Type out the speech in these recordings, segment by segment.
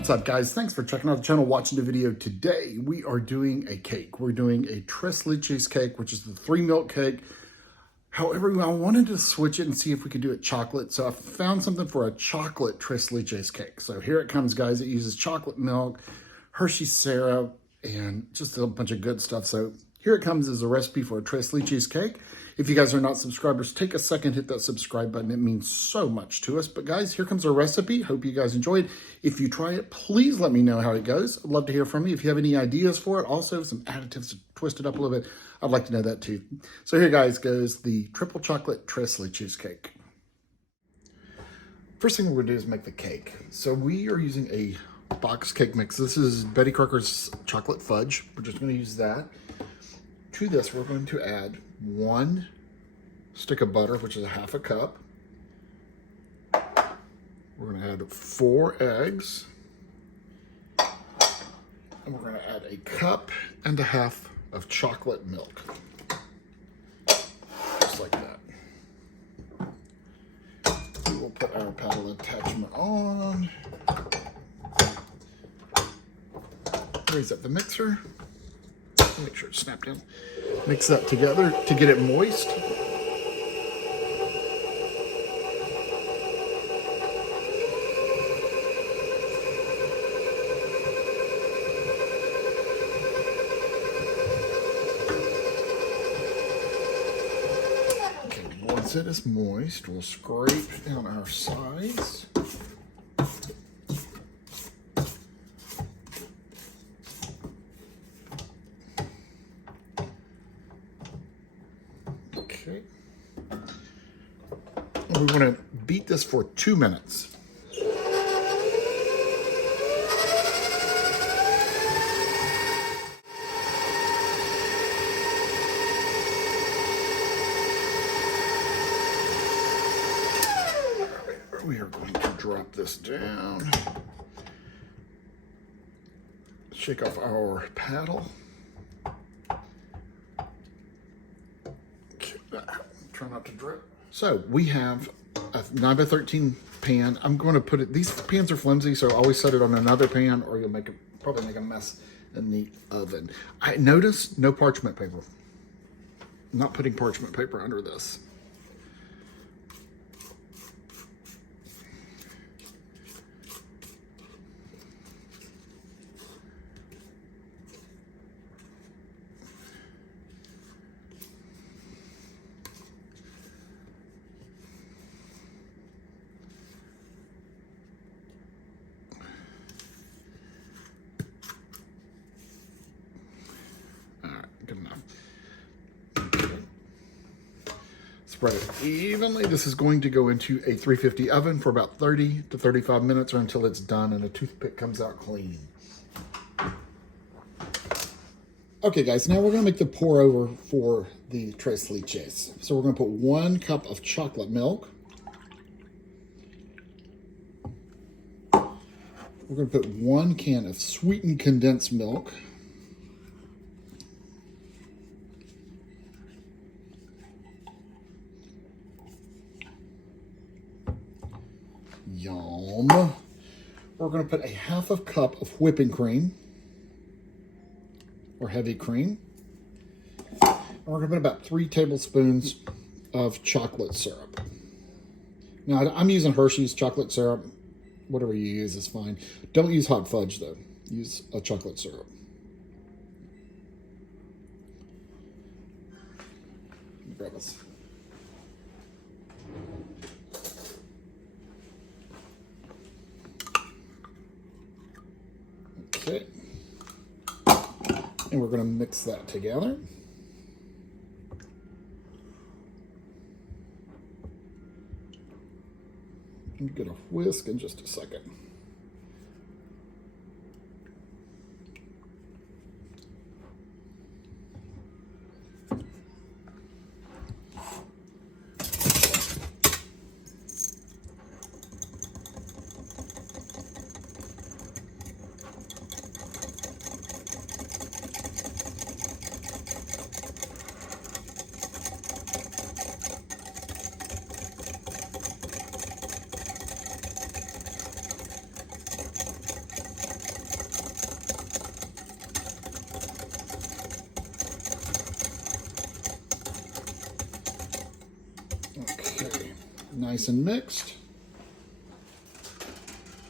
What's up, guys? Thanks for checking out the channel, watching the video. Today we are doing a cake. We're doing a tres leches cake, which is the 3 milk cake. However, I wanted to switch it and see if we could do it chocolate, so I found something for a chocolate tres leches cake. So here it comes, guys. It uses chocolate milk, Hershey syrup, and just a bunch of good stuff. So here it comes as a recipe for a tres leches cake. If you guys are not subscribers, take a second, hit that subscribe button. It means so much to us. But guys, here comes our recipe. Hope you guys enjoyed. If you try it, please let me know how it goes. I'd love to hear from you. If you have any ideas for it, also some additives to twist it up a little bit, I'd like to know that too. So here, guys, goes the triple chocolate tres leches cake. First thing we're going to do is make the cake. So we are using a box cake mix. This is Betty Crocker's chocolate fudge. We're just going to use that. To this, we're going to add 1 stick of butter, which is 1/2 cup. We're going to add 4 eggs. And we're going to add 1.5 cups of chocolate milk. Just like that. We will put our paddle attachment on. Raise up the mixer. Make sure it's snapped in. Mix that together to get it moist. Okay, once it is moist, we'll scrape down our sides. Okay. And we want to beat this for 2 minutes. We are going to drop this down. Shake off our paddle. Try not to drip. So we have a 9x13 pan. I'm going to put it, these pans are flimsy, so always set it on another pan or you'll probably make a mess in the oven. I noticed no parchment paper. I'm not putting parchment paper under this. Good enough. Okay. Spread it evenly. This is going to go into a 350 oven for about 30 to 35 minutes or until it's done and a toothpick comes out clean. Okay, guys, now we're going to make the pour over for the tres leches. So we're going to put 1 cup of chocolate milk. We're going to put 1 can of sweetened condensed milk. Yum. We're going to put 1/2 cup of whipping cream or heavy cream. And we're going to put about 3 tablespoons of chocolate syrup. Now, I'm using Hershey's chocolate syrup. Whatever you use is fine. Don't use hot fudge, though. Use a chocolate syrup. Grab this. Okay, and we're going to mix that together. I'm going to whisk in just a second. Nice and mixed.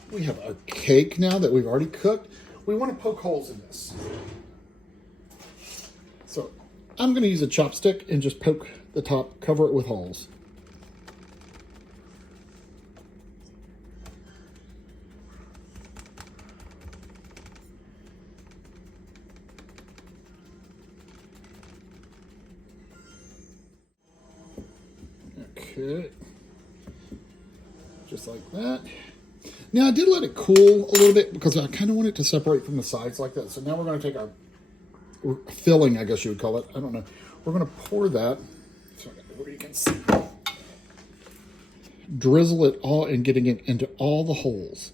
We have our cake now that we've already cooked. We want to poke holes in this. So I'm going to use a chopstick and just poke the top, cover it with holes. Okay, just like that. Now I did let it cool a little bit because I kind of want it to separate from the sides like that. So now we're going to take our filling, I guess you would call it. I don't know. We're going to pour that, so where you can see, drizzle it all and getting it into all the holes.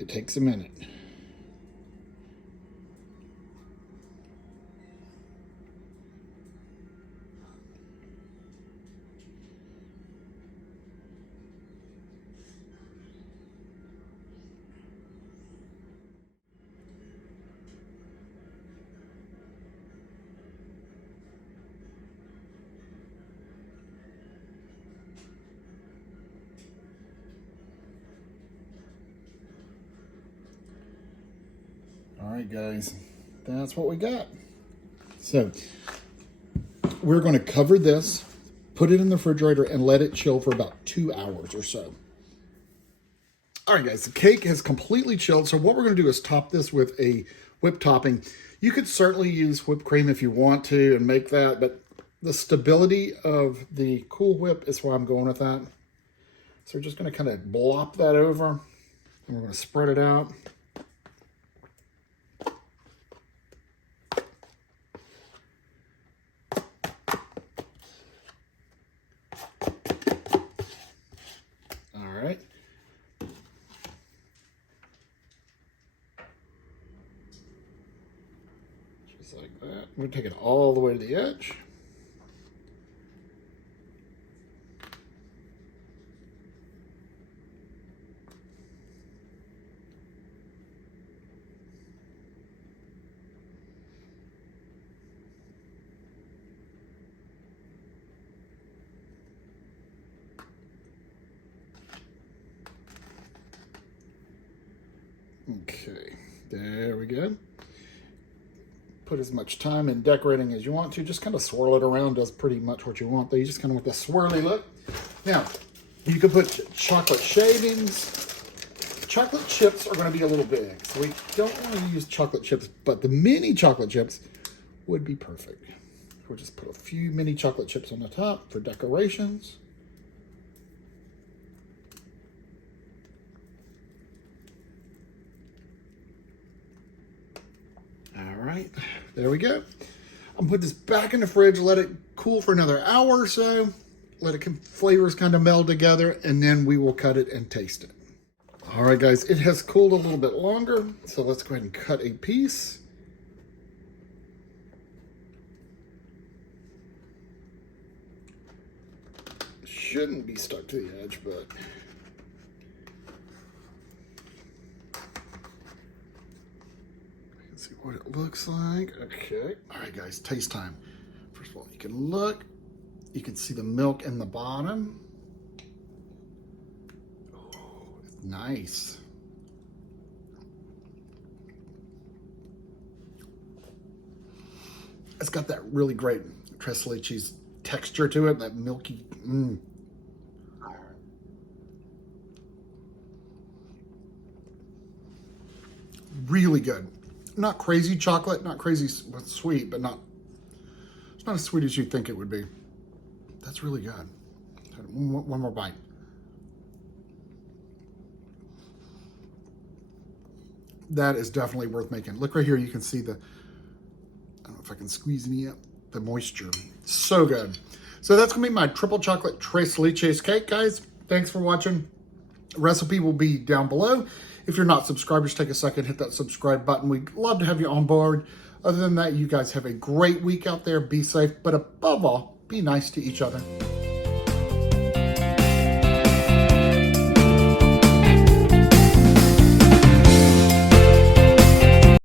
It takes a minute. All right, guys, that's what we got. So we're going to cover this, put it in the refrigerator, and let it chill for about 2 hours or so. All right, guys, the cake has completely chilled. So what we're going to do is top this with a whipped topping. You could certainly use whipped cream if you want to and make that, but the stability of the Cool Whip is why I'm going with that. So we're just going to kind of blop that over, and we're going to spread it out. All right. Just like that. I'm going to take it all the way to the edge. Okay, there we go. Put as much time in decorating as you want to. Just kind of swirl it around, does pretty much what you want. There, you just kind of want the swirly look. Now, you can put chocolate shavings. Chocolate chips are going to be a little big, so we don't want to use chocolate chips, but the mini chocolate chips would be perfect. We'll just put a few mini chocolate chips on the top for decorations. All right, there we go. I'm gonna put this back in the fridge, let it cool for another hour or so, let it flavors kind of meld together, and then we will cut it and taste it. All right, guys, it has cooled a little bit longer, so let's go ahead and cut a piece. Shouldn't be stuck to the edge, but see what it looks like. Okay. All right, guys, taste time. First of all, you can look. You can see the milk in the bottom. Oh, it's nice. It's got that really great tres leches texture to it, that milky. Really good. Not crazy chocolate, not crazy sweet, but it's not as sweet as you'd think it would be. That's really good. One more bite. That is definitely worth making. Look right here, you can see I don't know if I can squeeze any up, the moisture. So good. So that's gonna be my triple chocolate tres leches cake, guys. Thanks for watching. The recipe will be down below. If you're not subscribed, just take a second, hit that subscribe button. We'd love to have you on board. Other than that, you guys have a great week out there. Be safe, but above all, be nice to each other.